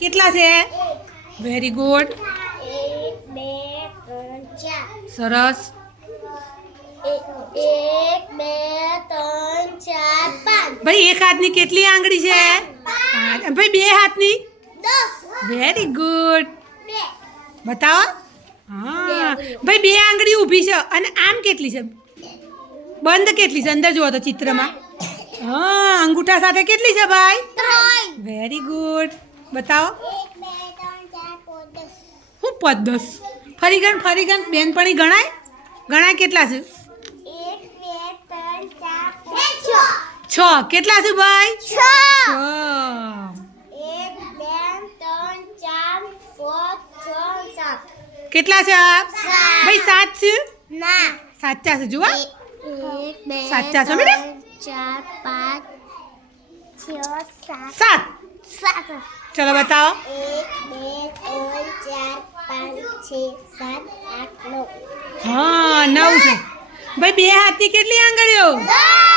કેટલા છે? Very good. 1 2 3 4 સરસ. 1 2 3 4 5 ભાઈ એક હાથની કેટલી આંગળી છે? 5. ભાઈ બે હાથની? 10 વેરી ગુડ. 2 બતાવો. હા ભાઈ બે આંગળી ઊભી છે અને આમ કેટલી છે? બંધ કેટલી છે? અંદર જુઓ તો ચિત્રમાં. હા અંગૂઠા સાથે કેટલી છે ભાઈ? 3 વેરી ગુડ. બતાવો. 1 2 3 4 5 10 હું 10. ફરી ગણ બેનપણી ગણાય? ગણાય કેટલા છે? 1 2 3 4 5 6. કેટલા છે ભાઈ? 6 6. 1 2 3 4 5 6 7 કેટલા છે? ભાઈ 7 છે? ના સાચા છે જુઓ. 1 2 સાચા છો બેટા? 4 5 6 7 7. 7 ચલો બતાવો. 1 2 3 4 5 6 7 8 9 હા 9 છે. ભાઈ બે હાથની કેટલી આંગળીઓ? 10